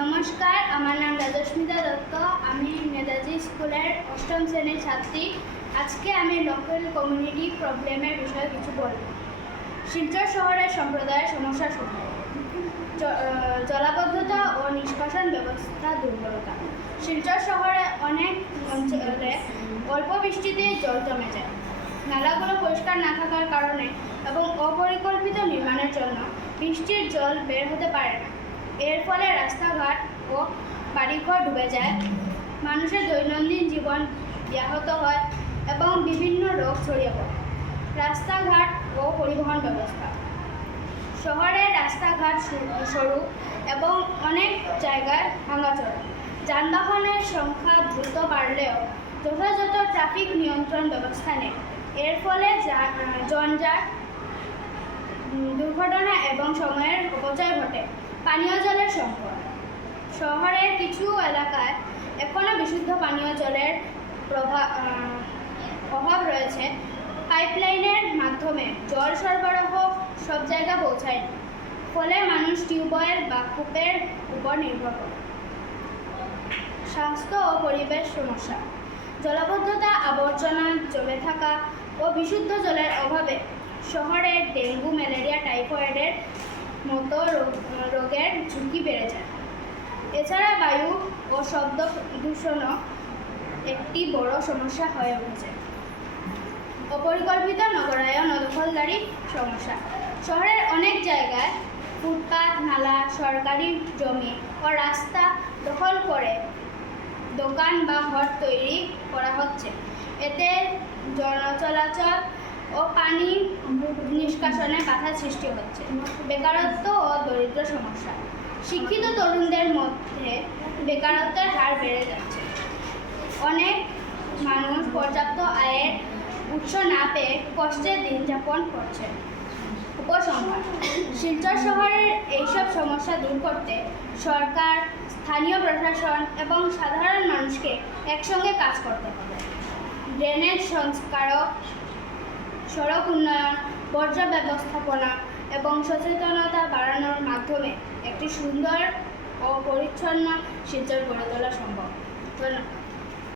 নমস্কার, আমার নাম রাজস্মিতা দত্ত। আমি মেধাজি স্কুলের অষ্টম শ্রেণীর ছাত্রী। আজকে আমি লোকাল কমিউনিটি প্রবলেমের বিষয়ে কিছু বলব। শিলচর শহরের সম্প্রদায়ের সমস্যা সমূহ: জলাবদ্ধতা ও নিষ্কাশন ব্যবস্থা দুর্বলতা। শিলচর শহরে অনেক অঞ্চলে অল্প বৃষ্টিতেই জল জমে যায়। নালাগুলো পরিষ্কার না থাকার কারণে এবং অপরিকল্পিত নির্মাণের জন্য বৃষ্টির জল বের হতে পারে না। এর ফলে রাস্তাঘাট ও বাড়িঘর ডুবে যায়, মানুষের দৈনন্দিন জীবন ব্যাহত হয় এবং বিভিন্ন রোগ ছড়িয়ে পড়ে। রাস্তাঘাট ও পরিবহন ব্যবস্থা: শহরের রাস্তাঘাট সরু এবং অনেক জায়গায় ভাঙাচোরা। যানবাহনের সংখ্যা দ্রুত বাড়লেও যথাযথ ট্রাফিক নিয়ন্ত্রণ ব্যবস্থা নেই। এর ফলে যানজট, দুর্ঘটনা এবং সময়ের অপচয় ঘটে। পানীয় জলের সংকট: শহরের কিছু এলাকায় এখনও বিশুদ্ধ পানীয় জলের অভাব রয়েছে। পাইপলাইনের মাধ্যমে জল সরবরাহ সব জায়গায় পৌঁছায় না, ফলে মানুষ টিউবওয়েল বা কূপের উপর নির্ভর করে। স্বাস্থ্য ও পরিবেশ সমস্যা: জলাবদ্ধতা, আবর্জনা জমে থাকা ও বিশুদ্ধ জলের অভাবে শহরে ডেঙ্গু, ম্যালেরিয়া, টাইফয়েডের মতো রোগের ঝুঁকি বেড়ে যায়। এছাড়া বায়ু ও শব্দ দূষণও একটি বড় সমস্যা হয়ে উঠেছে। অপরিকল্পিত নগরায়ন ও দখলদারি সমস্যা: শহরের অনেক জায়গায় ফুটপাত, নালা, সরকারি জমি ও রাস্তা দখল করে দোকান বা ঘর তৈরি করা হচ্ছে। এতে জনচলাচল ও পানি নিষ্কাশনে বাধা সৃষ্টি হচ্ছে। বেকারত্ব ও দরিদ্র সমস্যা: শিক্ষিত তরুণদের মধ্যে বেকারত্বের হার বেড়ে যাচ্ছে। অনেক মানুষ পর্যাপ্ত আয়ের উৎস না পেয়ে কষ্টে দিন যাপন করছে। উপসংহার: শিলচর শহরের এইসব সমস্যা দূর করতে সরকার, স্থানীয় প্রশাসন এবং সাধারণ মানুষকে একসঙ্গে কাজ করতে হবে। ড্রেনেজ সংস্কার, সড়ক উন্নয়ন, বর্জ্য ব্যবস্থাপনা এবং সচেতনতা বাড়ানোর মাধ্যমে একটি সুন্দর ও পরিচ্ছন্ন শিলচর গড়ে তোলা সম্ভব। ধন্যবাদ।